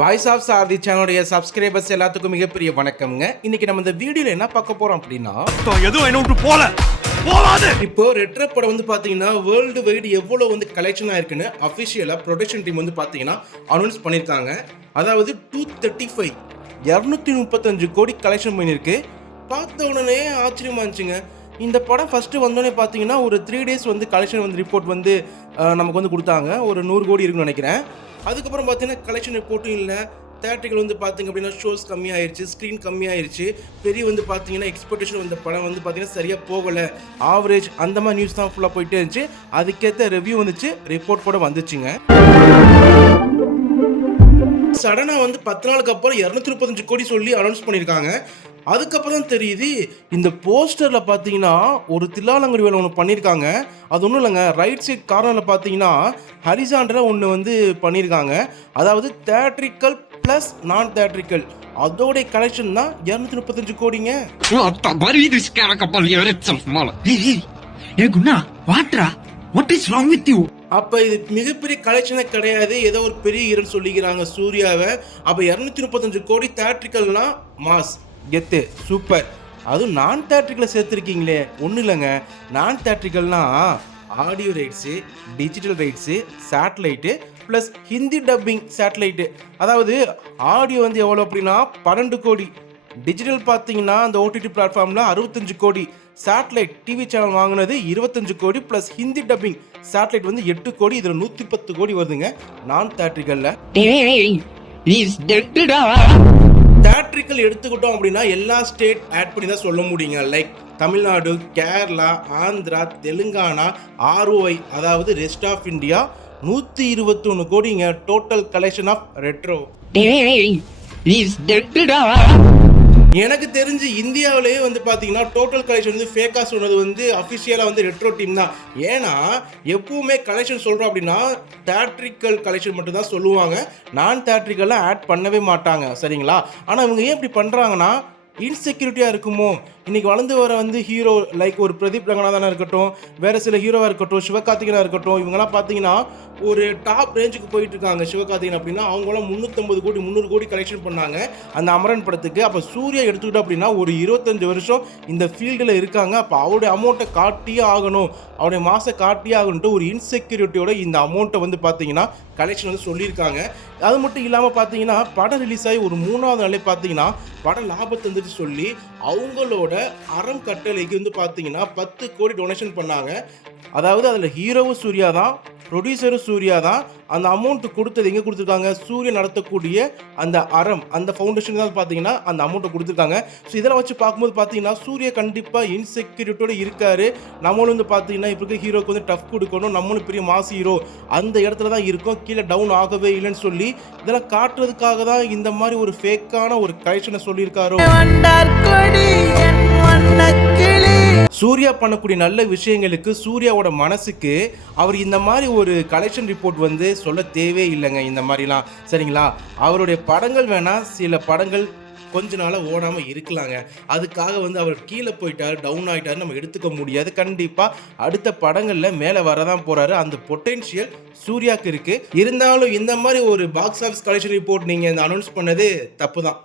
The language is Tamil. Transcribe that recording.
வாய்ஸ் ஆஃப் சாரதி சேனலுடைய சப்ஸ்கிரைபர்ஸ் எல்லாத்துக்கும் மிகப்பெரிய வணக்கம்ங்க. இன்னைக்கு நம்ம இந்த வீடியோல என்ன பார்க்க போறோம் அப்படின்னா எதுவும் என்ன விட்டு போல போவாது இப்போ ரெட்ரோ படம் வந்து பாத்தீங்கன்னா வேர்ல்டு வைடு எவ்வளவு வந்து கலெக்ஷன் ஆயிருக்குன்னு அஃபிஷியலா ப்ரொடக்ஷன் டீம் வந்து பாத்தீங்கன்னா அனௌன்ஸ் பண்ணியிருக்காங்க. அதாவது டூ தேர்ட்டி ஃபைவ் இரநூத்தி முப்பத்தஞ்சு கோடி கலெக்ஷன் பண்ணியிருக்கு. பார்த்த உடனே ஆச்சரியமா இருந்துச்சுங்க. இந்த படம் ஃபஸ்ட்டு வந்தோடனே பார்த்தீங்கன்னா ஒரு த்ரீ டேஸ் வந்து கலெக்ஷன் வந்து ரிப்போர்ட் வந்து நமக்கு வந்து கொடுத்தாங்க. ஒரு நூறு கோடி இருக்குன்னு நினைக்கிறேன். அதுக்கப்புறம் பார்த்தீங்கன்னா கலெக்ஷன் ரிப்போர்ட்டும் இல்லை. தேட்டர்கள் வந்து பார்த்தீங்க அப்படின்னா ஷோஸ் கம்மியாயிருச்சு ஸ்க்ரீன் கம்மியாயிருச்சு. பெரிய வந்து பார்த்தீங்கன்னா எக்ஸ்பெக்டேஷன் வந்த படம் வந்து பார்த்தீங்கன்னா சரியாக போகலை. ஆவரேஜ் அந்த மாதிரி நியூஸ் தான் ஃபுல்லாக போயிட்டே இருந்துச்சு. அதுக்கேற்ற ரிவ்யூ வந்துச்சு ரிப்போர்ட் கூட வந்துச்சுங்க. சடனாக வந்து பத்து நாளுக்கு அப்புறம் இரநூத்தி முப்பத்தஞ்சு கோடி சொல்லி அனௌன்ஸ் பண்ணியிருக்காங்க. அதுக்கப்புறம் தெரியுது இந்த போஸ்டரில் பார்த்தீங்கன்னா ஒரு தில்லாலங்கடி வேலை ஒன்று பண்ணியிருக்காங்க அது ஒன்றும் இல்லைங்க ரைட் சைட் கார்னரில் பார்த்தீங்கன்னா ஹரிசாண்டராக ஒன்று வந்து பண்ணியிருக்காங்க அதாவது தேட்ரிக்கல் ப்ளஸ் நான் தேட்ரிக்கல் அதோடைய கலெக்ஷன் தான் இரநூத்தி முப்பத்தஞ்சு கோடிங்க. is wrong with you? அப்போ இது மிகப்பெரிய கலெக்ஷனே கிடையாது ஏதோ ஒரு பெரிய ஹீரோன்னு சொல்லிக்கிறாங்க சூர்யாவை. அப்போ இரநூத்தி முப்பத்தஞ்சு கோடி தேட்ரிக்கல்னா மாஸ் கெத்து சூப்பர். அதுவும் நான் தேட்ரிக்கலை சேர்த்துருக்கீங்களே ஒன்றும் இல்லைங்க. நான் தேட்ரிக்கல்னா audio rights digital rights satellite plus Hindi dubbing satellite அதாவது ஆடியோ வந்து எவ்வளோ அப்படின்னா பன்னெண்டு கோடி. டிஜிட்டல் பார்த்தீங்கன்னா அந்த ஓடிடி பிளாட்ஃபார்மில் அறுபத்தஞ்சு கோடி. சேட்டலைட் டிவி சேனல் வாங்கினது இருபத்தஞ்சு கோடி ப்ளஸ் ஹிந்தி டப்பிங் சேட்டலைட் வந்து எட்டு கோடி இதில் நூற்றி பத்து கோடி வருதுங்க. நான் தேட்ரிக்கலில் தேட்ரிக்கல் எடுத்துக்கிட்டோம் அப்படின்னா எல்லா ஸ்டேட் ஆட் பண்ணி தான் சொல்ல முடியுங்க like Tamil Nadu Kerala Andhra Telangana R O I அதாவது ரெஸ்ட் ஆஃப் இந்தியா நூற்றி இருபத்தொன்று கோடிங்க டோட்டல் கலெக்ஷன் ஆஃப் ரெட்ரோ எனக்கு தெரிஞ்சு இந்தியாவிலேயே வந்து பார்த்தீங்கன்னா டோட்டல் கலெக்ஷன் வந்து ஃபேக்காக சொன்னது வந்து அஃபிஷியலாக வந்து ரெட்ரோ டீம் தான். ஏன்னா எப்பவுமே கலெக்ஷன் சொல்கிறோம் அப்படின்னா தேட்ரிக்கல் கலெக்ஷன் மட்டும் தான் சொல்லுவாங்க. நான் தேட்ரிக்கல்லாம் ஆட் பண்ணவே மாட்டாங்க. சரிங்களா? ஆனால் இவங்க ஏன் இப்படி பண்ணுறாங்கன்னா இன்செக்யூரிட்டியாக இருக்குமோ? இன்றைக்கி வளர்ந்து வர வந்து ஹீரோ லைக் ஒரு பிரதீப் ரங்கநாதனாக இருக்கட்டும் வேறு சில ஹீரோவாக இருக்கட்டும் சிவகார்த்திகனாக இருக்கட்டும் இவங்கெல்லாம் பார்த்தீங்கன்னா ஒரு டாப் ரேஞ்சுக்கு போயிட்டு இருக்காங்க சிவகார்த்திகன் அப்படின்னா அவங்களாம் முந்நூற்றம்பது கோடி முந்நூறு கோடி கலெக்ஷன் பண்ணாங்க அந்த அமரன் படத்துக்கு. அப்போ சூர்யா எடுத்துக்கிட்டோம் அப்படின்னா ஒரு இருபத்தஞ்சு வருஷம் இந்த ஃபீல்டில் இருக்காங்க. அப்போ அவருடைய அமௌண்ட்டை காட்டியே ஆகணும். அவருடைய மாசை காட்டியே ஆகணுன்ட்டு ஒரு இன்செக்யூரிட்டியோட இந்த அமௌண்ட்டை வந்து பார்த்தீங்கன்னா கலெக்ஷன் வந்து சொல்லியிருக்காங்க. அது மட்டும் இல்லாமல் பார்த்தீங்கன்னா படம் ரிலீஸ் ஆகி ஒரு மூணாவது நாளே பார்த்தீங்கன்னா படம் லாபத்தை அப்படின்னு சொல்லி அவங்களோட அறம் கட்டளைக்கு வந்து பார்த்தீங்கன்னா பத்து கோடி டொனேஷன் பண்ணாங்க. அதாவது அதில் ஹீரோவும் சூர்யா தான் ப்ரொடியூசரும் சூர்யா தான் அந்த அமௌண்ட் கொடுத்தது எங்கே கொடுத்துருக்காங்க? சூரிய நடத்தக்கூடிய அந்த அறம் அந்த ஃபவுண்டேஷன் தான் பார்த்தீங்கன்னா அந்த அமௌண்ட்டை கொடுத்துருக்காங்க. ஸோ இதெல்லாம் வச்சு பார்க்கும்போது பார்த்தீங்கன்னா சூர்யா கண்டிப்பாக இன்செக்யூரிட்டியோடு இருக்காரு. நம்மளும் வந்து பார்த்தீங்கன்னா இப்போ இருக்க ஹீரோக்கு வந்து டஃப் கொடுக்கணும். நம்மளும் பெரிய மாஸ் ஹீரோ அந்த இடத்துல தான் இருக்கோம். கீழே டவுன் ஆகவே இல்லைன்னு சொல்லி இதெல்லாம் காட்டுறதுக்காக தான் இந்த மாதிரி ஒரு ஃபேக்கான ஒரு கலெக்ஷனை சொல்லியிருக்காரோ? சூர்யா பண்ணக்கூடிய நல்ல விஷயங்களுக்கு சூர்யாவோட மனசுக்கு அவர் இந்த மாதிரி ஒரு கலெக்ஷன் ரிப்போர்ட் வந்து சொல்ல தேவையே இல்லைங்க இந்த மாதிரிலாம். சரிங்களா? அவருடைய படங்கள் வேணால் சில படங்கள் கொஞ்ச நாளாக ஓடாமல் இருக்கலாங்க. அதுக்காக வந்து அவர் கீழே போயிட்டார் டவுன் ஆகிட்டார் நம்ம எடுத்துக்க முடியாது. கண்டிப்பாக அடுத்த படங்களில் மேலே வரதான் போகிறாரு அந்த பொட்டென்ஷியல் சூர்யாக்கு இருக்குது இருந்தாலும் இந்த மாதிரி ஒரு பாக்ஸ் ஆஃபீஸ் கலெக்ஷன் ரிப்போர்ட் நீங்கள் அனௌன்ஸ் பண்ணது தப்பு தான்